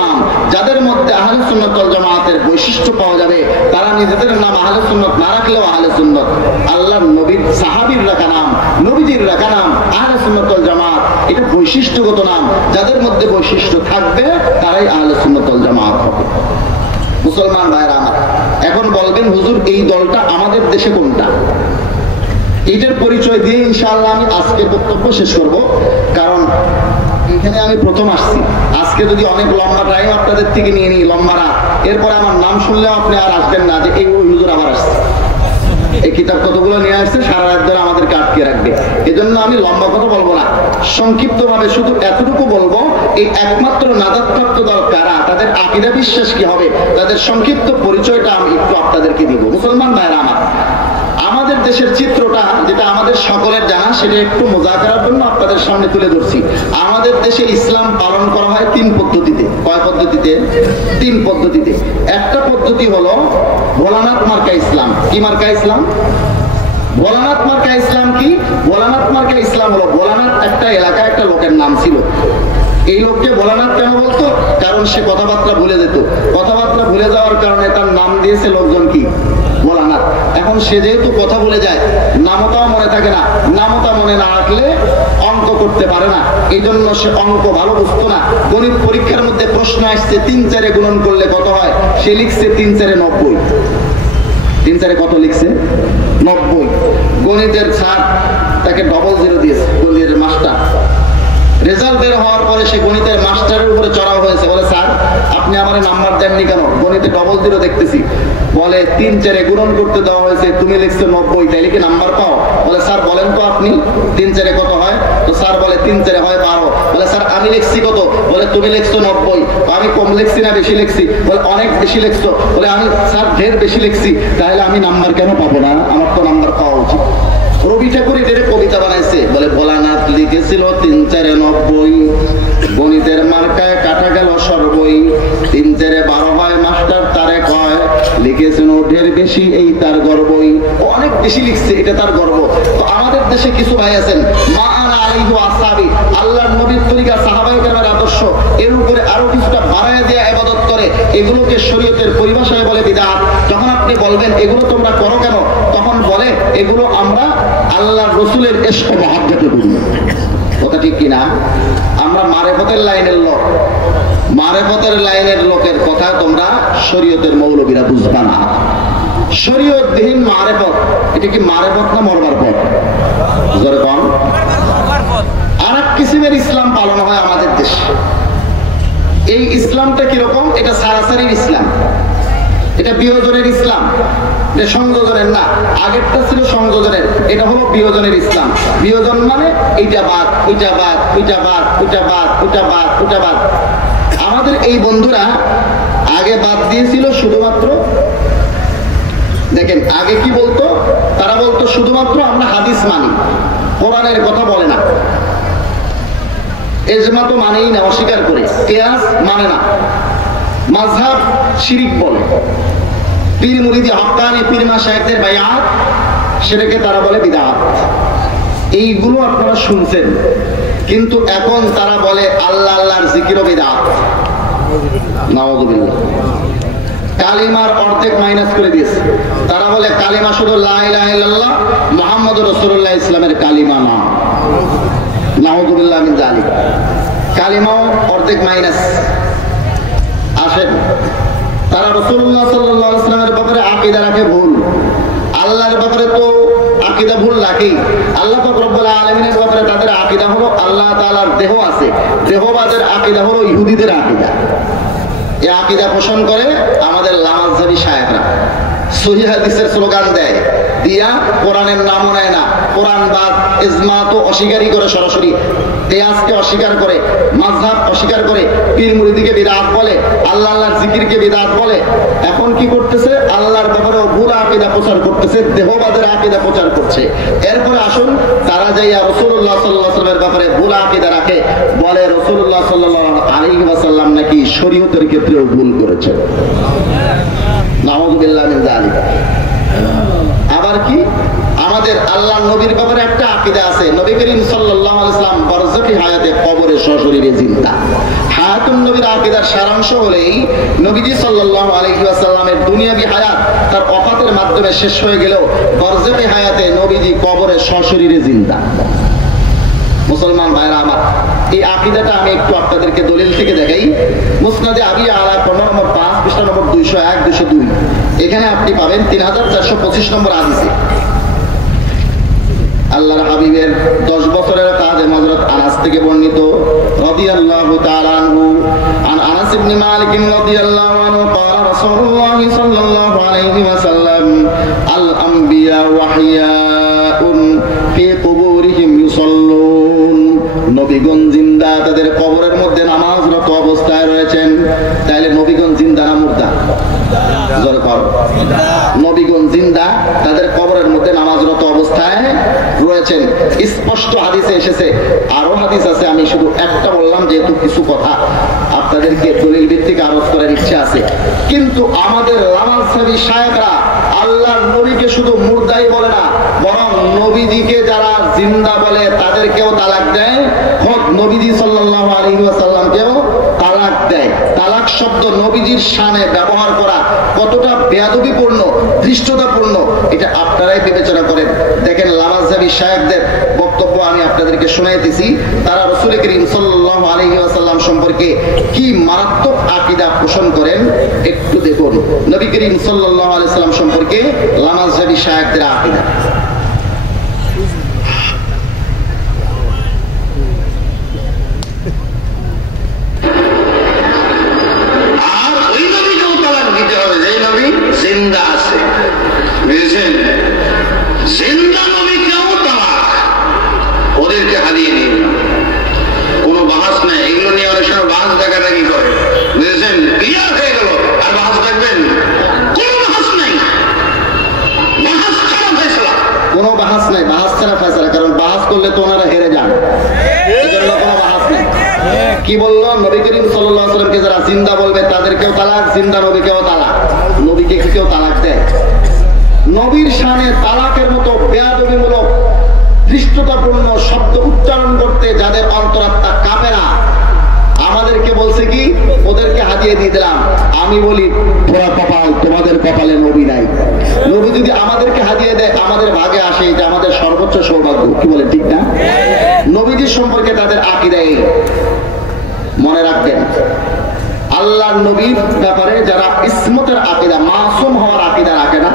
নাম, যাদের মধ্যে আহলে সুন্নাত ওয়াল জামাতের বৈশিষ্ট্য পাওয়া যাবে, তারা নিজেদের নাম আহলে সুন্নাত না রাখলেও আহলে সুন্নাত। আল্লাহর নবীর সাহাবীর রাখা নাম, নবীজির রাখা নাম আহলে সুন্নাত ওয়াল জামাত, এটা বৈশিষ্ট্যগত নাম। যাদের মধ্যে বৈশিষ্ট্য থাকবে তারাই আহলে সুন্নাত ওয়াল জামাত হবে। মুসলমান ভাইরা আমার, এখন বলবেন হুজুর এই দলটা আমাদের দেশে কোনটা? এটার পরিচয় দিয়ে ইনশাআল্লাহ আমি আজকে বক্তব্য শেষ করব, কারণ এখানে আমি প্রথম আসছি। আজকে যদি অনেক লম্বা টাইম আপনাদের থেকে নিয়ে নিই, লম্বা রাত, এরপরে আমার নাম শুনলেও আপনি আর আসবেন না যে এই হুজুর আবার আসছে, এই কিতাব কতগুলো নিয়ে আসছে, সারা রাত ধরে আমাদেরকে আটকে রাখবে। এজন্য আমি লম্বা কথা বলবো না, সংক্ষিপ্ত ভাবে শুধু এতটুকু বলবো, এই একমাত্র নাজাতপ্রাপ্ত দল কারা, তাদের আকীদা বিশ্বাস কি হবে, তাদের সংক্ষিপ্ত পরিচয়টা আমি একটু আপনাদেরকে দিব। মুসলমান ভাইরা আমার, আমাদের দেশের চিত্রটা যেটা আমাদের সকলের জানা, সেটা একটু মোজাকারার জন্য আপনাদের সামনে তুলে ধরছি। আমাদের দেশে ইসলাম পালন করা হয় 3 পদ্ধতিতে। কয় পদ্ধতিতে? 3 পদ্ধতিতে। একটা পদ্ধতি হলো ভোলানাথ মার্কা ইসলাম। কি মার্কা ইসলাম? ভোলানাথ মার্কা ইসলাম। কি ভোলানাথ মার্কা ইসলাম হলো, ভোলানাথ একটা এলাকা, একটা লোকের নাম ছিল। এই লোককে ভোলানাথ কেন বলতো? কারণ সে কথাবার্তা ভুলে যেত। কথাবার্তা ভুলে যাওয়ার কারণে তার নাম দিয়েছে লোকজন কি? ভোলানাথ। এখন সে যেহেতু কথা বলে যায়, নামটাও মনে থাকে না, নামটা মনে না রাখলে অঙ্ক করতে পারে না, এই জন্য সে অঙ্ক ভালো বুঝতো না। গণিত পরীক্ষার মধ্যে প্রশ্ন আসছে 3 4 গুণন করলে কত হয়, সে লিখছে 3 4 90। 3 4 কত লিখছে? 90। গণিতের স্যার তাকে ডবল 0 দিয়েছে, গণিতের মাস্টার। রেজাল্ট বের হওয়ার পরে সে গণিতের মাস্টারের উপরে চড়াও হয়েছে, বলে স্যার আপনি আমার নাম্বার দেননি কেন, গণিতে ডবল 0 দেখতেছি। বলে 3 4 গুণন করতে দেওয়া হয়েছে, তুমি লিখছো 90, তাইলে কি নাম্বার পাও? বলে স্যার বলেন তো আপনি 3 4 কত হয়? তো স্যার বলে 3 4 হয় 12। বলে স্যার আমি লিখছি কত? বলে তুমি লিখছো 90। আমি কম লিখছি না বেশি লিখছি? বলে অনেক বেশি লিখছো। বলে আমি স্যার ঢের বেশি লিখছি, তাহলে আমি নাম্বার কেন পাবো না? আমার তো নাম্বার পাওয়া উচিত। রবি ঠাকুর এদের কবিতা বানাইছে, বলে ভোলানাথ লিখেছিল 3 4 90, গণিতের মার্কায় কাটা গেল সর্বই, 3 4 12 হয় মাস্টার তারে কয়, লিখেছেন ঢের বেশি এই তার গর্বই। অনেক বেশি লিখছে, এটা তার গর্ব। তো আমাদের দেশে কিছু ভাই আছেন, মা আনা আলাইহি ওয়াসাবি, আল্লাহর নবীর তরিকা, সাহাবায়ে কেরামের আদর্শ, এর উপরে আরো কিছুটা বাড়ায় দিয়ে ইবাদত করে, এগুলোকে শরীয়তের পরিভাষায় বলে বিদআত। যখন আপনি বলবেন এগুলো তোমরা করো কেন, তখন বলে এগুলো আমরা আল্লাহর রাসূলের ইশক ও মহব্বতে করি। কথা ঠিক কিনা? আমরা মারেফতের লাইনের লোক, মারেফতের লাইনের লোকের কথা তোমরা শরীয়তের মৌলবীরা বুঝবা না। শরীয়তবিহীন মারেফত, এটা কি মারেফত না মরবার পথ? জোরে কোন? আরেক কিসিমের ইসলাম পালন হয় আমাদের দেশে। এই ইসলামটা কিরকম? এটা সারাসারির ইসলাম, এটা বিয়োজনের ইসলাম, এটা সংযোজনের না। আগেরটা ছিল সংযোজনের, এটা হলো বিয়োজনের ইসলাম। বিয়োজন মানে এইটা বাদ, ওইটা বাদ, ওইটা বাদ, ওইটা বাদ, ওইটা বাদ, ওইটা বাদ। আমাদের এই বন্ধুরা আগে বাদ দিয়েছিল শুধুমাত্র, দেখেন আগে কি বলতো, তারা বলতো শুধুমাত্র আমরা হাদিস মানি, কোরআনের কথা বলে না, ইজমা তো মানেই না, অস্বীকার করে, কিয়াস মানে না, মাযহাব শিরিক বলে, পীর মুরিদি হক্কানি পীর মাশায়েখদের বায়াত, সেটাকে তারা বলে বিদআত। এইগুলো আপনারা শুনছেন, কিন্তু এখন তারা বলে আল্লাহ আল্লাহর জিকিরও বিদআত। নাউযুবিল্লাহ। কালিমার অর্ধেক মাইনাস করে দিয়েছে। তারা বলে কালিমা শুধু লা ইলাহা ইল্লাল্লাহ মুহাম্মাদুর রাসূলুল্লাহ ইসলামের কালিমা না। নাউযুবিল্লাহ মিন যালিক। কালিমাও অর্ধেক মাইনাস। আসেন, তারা রাসূলুল্লাহ সাল্লাল্লাহু আলাইহি ওয়াসাল্লামের ব্যাপারে আকীদা রাখে ভুল, আল্লাহর ব্যাপারে তো আকীদা ভুল রাখেই। আল্লাহ পাক রব্বুল আলামিনের ব্যাপারে তাদের আকীদা হলো আল্লাহ তাআলার দেহ আছে, দেহবাদের আকীদা হলো ইহুদিদের আকীদা। এই আকীদা পোষণ করে আমাদের লামাযহাবী শায়েখরা, সহিহ হাদিসের স্লোগান দেয়, দিয়া কোরআনের নামও নেয় না, কোরআন বাদ, ইজমা তো অস্বীকারই করে, সরাসরি কিয়াসকে অস্বীকার করে, মাযহাব অস্বীকার করে, পীর মুরিদিকে বিদআত বলে, আল্লাহ আল্লাহর জিকিরকে বিদআত বলে। এখন কি করতেছে? আল্লাহর ব্যাপারে ভুল আকীদা প্রচার করতেছে, দেহবাদের আকীদা প্রচার করছে। এরপরে আসুন, তারা যাইয়া রাসূলুল্লাহ সাল্লাল্লাহু আলাইহি ওয়াসাল্লামের ব্যাপারে ভুল আকীদা রাখে, বলে রাসূলুল্লাহ সাল্লাল্লাহু আলাইহি ওয়াসাল্লাম নাকি শরীয়তের ক্ষেত্রেও ভুল করেছে। নাউযুবিল্লাহ মিন যালিক। আবার কি আমাদের আমাদের আল্লাহ নবীর ব্যাপারে একটা আকীদা আছে, নবী করিম সাল্লাল্লাহু আলাইহি ওয়াসাল্লাম বারযাখী হায়াতে কবরে সশরীরে জিন্দা। হায়াতুন নবীর আকীদার সারাংশ হলেই নবীজি সাল্লাল্লাহু আলাইহি ওয়াসাল্লামের দুনিয়াবী হায়াত তার ওফাতের মাধ্যমে শেষ হয়ে গেলেও বারযাখী হায়াতে নবীজি কবরে সশরীরে জিন্দা। মুসলমান ভাইরা আমার, এই আকীদাটা আমি একটু আপনাদেরকে দলিল থেকে দেখাই। মুসনাদে আবি আলা 15 নম্বর 5 পৃষ্ঠা নম্বর 201 202 এখানে আপনি পাবেন 3425 নম্বর হাদিসে আল্লাহর হাবিবের 10 বছরের কাজেম হযরত আনাস থেকে বর্ণিত রাদিয়াল্লাহু তাআলা আনহু আন আনাস ইবনে মালিক রাদিয়াল্লাহু আনহু قال رسول الله صلى الله عليه وسلم الانبياء وحياء في قبورهم يصلون নবীগণ জিন্দা, তাদের কবরের মধ্যে নামাজরত অবস্থায় রয়েছেন। তাহলে নবীগণ জিন্দা না মুর্দা? জোরে করো। নবীগণ জিন্দা, তাদের কবরের মধ্যে নামাজরত অবস্থায় রয়েছেন, স্পষ্ট হাদিসে এসেছে। আরো হাদিস আছে, আমি শুধু একটা বললাম যেহেতু কিছু কথা আপনাদেরকে দলিল ভিত্তিক আরোপ করার ইচ্ছা আছে। কিন্তু আমাদের লামাজহাবী শায়েখরা আল্লাহর নবীকে শুধু মুর্দাই বলে না, বরং নবীজিকে যারা জিন্দা বলে তাদেরকেও তালাক দেয়, খোদ নবীজি সাল্লাল্লাহু আলাইহি ওয়াসাল্লামকেও তালাক দেয়। তালাক শব্দ নবীজির শানে ব্যবহার করা কতটা বেয়াদবিপূর্ণ, ধৃষ্টতাপূর্ণ, এটা আপনারাই বিবেচনা করেন। দেখেন লামাজহাবী শায়েখদের বক্তব্য আমি আপনাদেরকে শোনাইতেছি, তারা রাসূল করিম সাল্লাল্লাহু আলাইহি ওয়াসাল্লাম সম্পর্কে কি মারাত্মক আকীদা পোষণ করেন একটু দেখুন। নবী করিম সাল্লাল্লাহু আলাইহি ওয়াসাল্লাম সম্পর্কে লামাজহাবী শায়েখদের আকীদা। জিন্দা আছে, বুঝেছেন? জিন্দা নবীকেও তালাক, ওদেরকে হারিয়ে নিয়ে কোনো বাহাস নাই। এগুলো নিয়ে অনেক সময় বাহাস দেখাটাকি করে, বুঝেছেন? ক্লিয়ার হয়ে গেল, আর বাহাস দেখবেন কোনো বাহাস নাই, বাহাস ছাড়া ফয়সালা, কোনো বাহাস নাই, বাহাস ছাড়া ফয়সালা। কারণ বাহাস করলে তো ওনারা হেরে যান, এজন্য কোনো বাহাস নাই। কি বললো? নবী করিম সাল্লাল্লাহু আলাইহি ওয়াসাল্লামকে যারা জিন্দা বলবে তাদেরকেও তালাক, জিন্দা নবীকেও তালাক। নবীকে কি কেউ তালাক দেয়? নবীর শানে তালাকের মতো বেয়াদবিমূলক ধৃষ্টতাপূর্ণ শব্দ উচ্চারণ করতে যাদের অন্তরাত্মা কাঁপে না, আমাদেরকে বলছে কি ওদেরকে হাতিয়ে দিয়ে দিলাম। আমি বলি তোরা কপাল, তোমাদের কপালে নবী নাই। নবী যদি আমাদেরকে হাতিয়ে দেয়, আমাদের ভাগে আসে, এটা আমাদের সর্বোচ্চ সৌভাগ্য। কি বলে, ঠিক না? নবীজির সম্পর্কে তাদের আকীদা এই। মনে রাখবেন, আল্লাহর নবীর ব্যাপারে যারা ইসমতের আকীদা, মাসুম হওয়ার আকীদা রাখে না,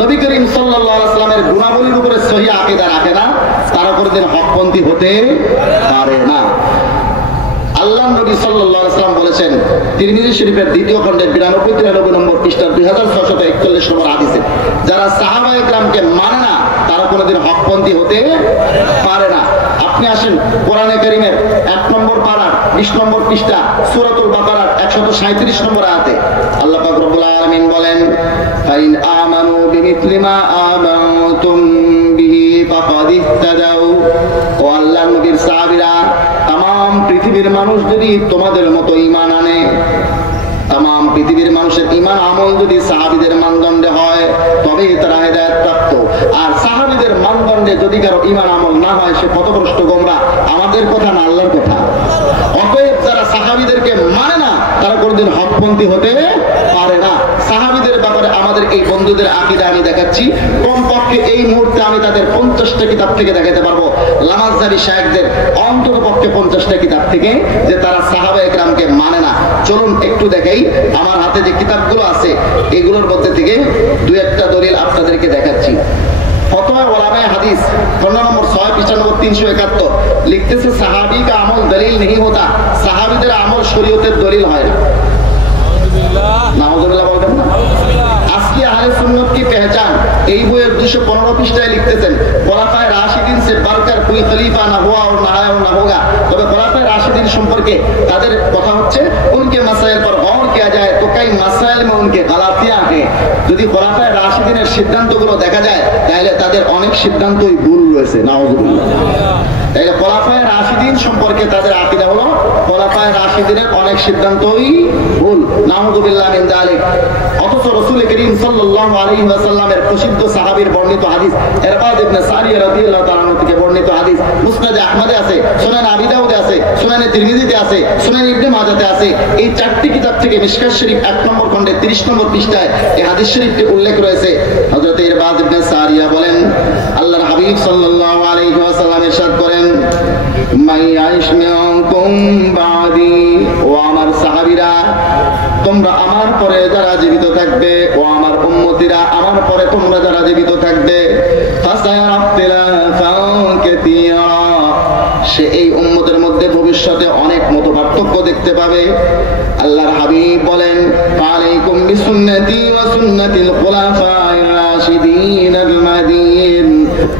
নবী করিম সাল্লাল্লাহু আলাইহি ওয়াসাল্লামের গুণাবলীর উপরে সহিহ আকীদা রাখে না, তারা কোনদিন হকপন্থী হতে পারে না। আল্লাহর নবী সাল্লাল্লাহু আলাইহি ওয়াসাল্লাম বলেছেন তিরমিজি শরীফের 2য় খণ্ডের 92-93 নম্বর পৃষ্ঠার 2641 নম্বর হাদিসে, যারা সাহাবায়ে কেরামকে মানে না তারা কোনদিন হকপন্থী হতে পারে না। আপনি আসেন কোরআনে কারীমের 1 নম্বর পারার 20 নম্বর পৃষ্ঠা সূরাতুল বাকারার 137 নম্বর আয়াতে আল্লাহ পাক রব্বুল আলামিন বলেন, ফাইন আমানু বিমিথলি মা আমানতুম বিহি ফাকাদ ইহতাদাউ। ও আল্লাহর নবীর সাহাবীরা, तमाम পৃথিবীর মানুষ যদি তোমাদের মতো ঈমান আনে, तमाम পৃথিবীর মানুষের ঈমান আমল যদি সাহাবীদের মানদণ্ডে হয়, তবেই তারা হেদায়েত প্রাপ্ত। আর সাহাবীদের মানদণ্ডে যদি কারো ঈমান আমল না হয়, সে পথভ্রষ্ট গোমরাহ। আমাদের কথা না, আল্লাহর কথা। অতএব যারা সাহাবীদেরকে মানে না তারা কোনদিন হকপন্থী হতে পারে না। সাহাবীদের ব্যাপারে আমাদের এই বন্ধুদের আকীদা আমি দেখাচ্ছি, কমপক্ষে এই মুহূর্তে আমি তাদের 50টা কিতাব থেকে দেখাতে পারবো, লামাজহাবী শায়েখদের অন্তত পক্ষে 50টা কিতাব থেকে, যে তারা সাহাবায়ে কেরামকে মানে না। চলুন একটু দেখাই, আমার হাতে যে কিতাবগুলো আছে এগুলোর মধ্যে থেকে 2-1টা দলিল আপনাদেরকে দেখাচ্ছি। ফতোয়া উলামায়ে হাদিস 15 নম্বর 6 পৃষ্ঠা নম্বর 371 লিখতেছে, সাহাবী का আমল দলিল नहीं होता, সাহাবীদের আমল শরীয়তের দলিল হয় না। নাউজুবিল্লাহ বলবেন না? আসলি আহলে সুন্নাত की पहचान এই বইয়ের 215 পৃষ্ঠায় লিখতেছেন, খোলাফায়ে রাশিদিন से बढ़कर कोई खलीफा ना हुआ और ना आया और ना होगा। তবে খোলাফায়ে রাশিদিন সম্পর্কে তাদের কথা হচ্ছে, उनके मसाइल पर गौर किया जाए तो कई मसाइल में उनके गलतियां हैं। যদি খোলাফায়ে রাশিদিনের সিদ্ধান্তগুলো দেখা যায়, তাহলে তাদের অনেক সিদ্ধান্তই ভুল রয়েছে। নাউজুবিল্লাহ। তাইলে খোলাফায়ে রাশিদিন সম্পর্কে তাদের আকীদা হলো খোলাফায়ে রাশিদিনের অনেক সিদ্ধান্তই ভুল, নাউযুবিল্লাহ মিন যালিক। অথচ রাসূল করিম সাল্লাল্লাহু আলাইহি ওয়াসাল্লামের প্রসিদ্ধ সাহাবীর বর্ণিত হাদিস ইরবাদ ইবনে সারিয়া রাদিয়াল্লাহু তাআলা আনহু থেকে বর্ণিত হাদিস মুসনাদে আহমদে আছে, সুনান আবি দাউদে আছে, সুনানে তিরমিজিতে আছে, সুনান ইবনে মাজাতে আছে। এই চারটি কিতাব থেকে মিশকাত শরীফ 1 নম্বর খণ্ডে 30 নম্বর পৃষ্ঠায় এই হাদিস শরীফটি উল্লেখ রয়েছে। হযরত ইরবাদ ইবনে সারিয়া বলেন, আল্লাহর হাবিব সাল্লাল্লাহু আলাইহি ওয়াসাল্লাম ইরশাদ করেন, মাই আইশ মিনকুম বাদি, ও আমার সাহাবীরা, তোমরা আমার পরে যারা জীবিত থাকবে, ও আমার উম্মতিরা আমার পরে তোমরা যারা জীবিত থাকবে, সে এই উম্মতের মধ্যে ভবিষ্যতে অনেক মত পার্থক্য দেখতে পাবে। আল্লাহর হাবিব বলেন, আলাইকুম বিসুন্নতি ওয়া সুন্নাতিল খুলাফায়ে রাশিদিনিল মাহদিয়িন,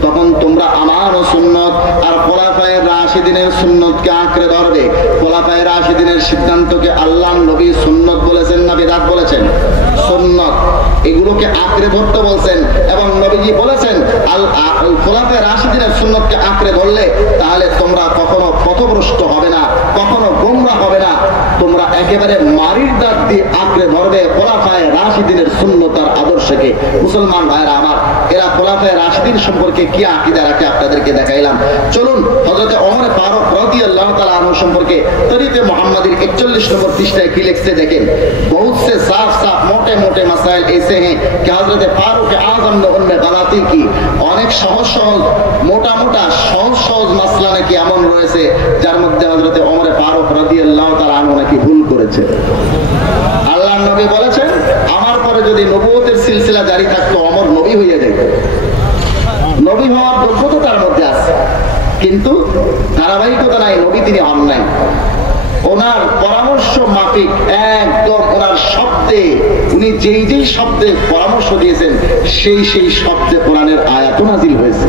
তখন তোমরা আমার সুন্নাত আর খুলাফায়ে রাশিদিনের সুন্নাতকে আঁকড়ে ধরবে। খুলাফায়ে রাশিদিনের সিদ্ধান্তকে আল্লাহর নবী সুন্নাত বলেছেন না বিদআত বলেছেন? সুন্নাত, এগুলোকে আঁকড়ে ধরতে বলছেন। এবং নবীজি বলেছেন আল খুলাফায়ে রাশিদিনের সুন্নাতকে আঁকড়ে ধরলে তাহলে তোমরা কখনো পথভ্রষ্ট হবে না, কখনো গোমরাহ হবে না, তোমরা একেবারে মারির দাঁত দিয়ে আঁকড়ে ধরবে খুলাফায়ে রাশিদিনের সুন্নতার আদর্শকে। মুসলমান ভাইরা আমার, এরা খুলাফায়ে রাশিদিন সম্পর্কে কি আকীদা রাখে আপনাদেরকে দেখাইলাম। চলুন হযরত ওমর ফারুক রাদিয়াল্লাহু তাআলা আনহু সম্পর্কে তরিকে মুহাম্মাদির 41 নম্বর পৃষ্ঠায় কি লিখছে দেখেন। बहुत से साफ साफ मोटे मोटे मसाइल ऐसे हैं कि हजरत फारूक आजम ने उनमें गलती की। অনেক সহজ সহজ মোটা মোটা সহজ সহজ মাসলা নাকি এমন রয়েছে যার মধ্যে হযরত ওমর ফারুক রাদিয়াল্লাহু তাআলা আনহু নাকি ভুল করেছে। আল্লাহর নবী বলেছেন, আমার পরে যদি নবুয়তের সিলসিলা জারি থাকতো ওমর নবী হয়ে যেত। নবী হওয়ার যোগ্যতা তার মধ্যে আছে, কিন্তু ধারাবাহিকতা নাই, নবী তিনি হন নাই। ওনার পরামর্শ মাফিক একদম ওনার শব্দে, উনি যেই যেই শব্দে পরামর্শ দিয়েছেন সেই সেই শব্দে কোরআনের আয়াত নাযিল হয়েছে।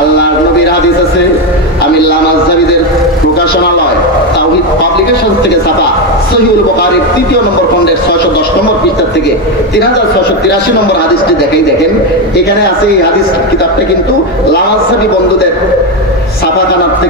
আল্লাহর নবীর হাদিস আছে, আমি লামাজহাবিদের প্রকাশনালয় তাওহীদ পাবলিকেশন থেকে ছাপা সহিহুল বুখারীর 3 নম্বর খণ্ডের 610 নম্বর পৃষ্ঠা থেকে 3683 নম্বর হাদিসটি দেখেন। এখানে আছে এই হাদিস কিতাবটা কিন্তু লামাজহাবি বন্ধুদের ছাপাখানা থেকে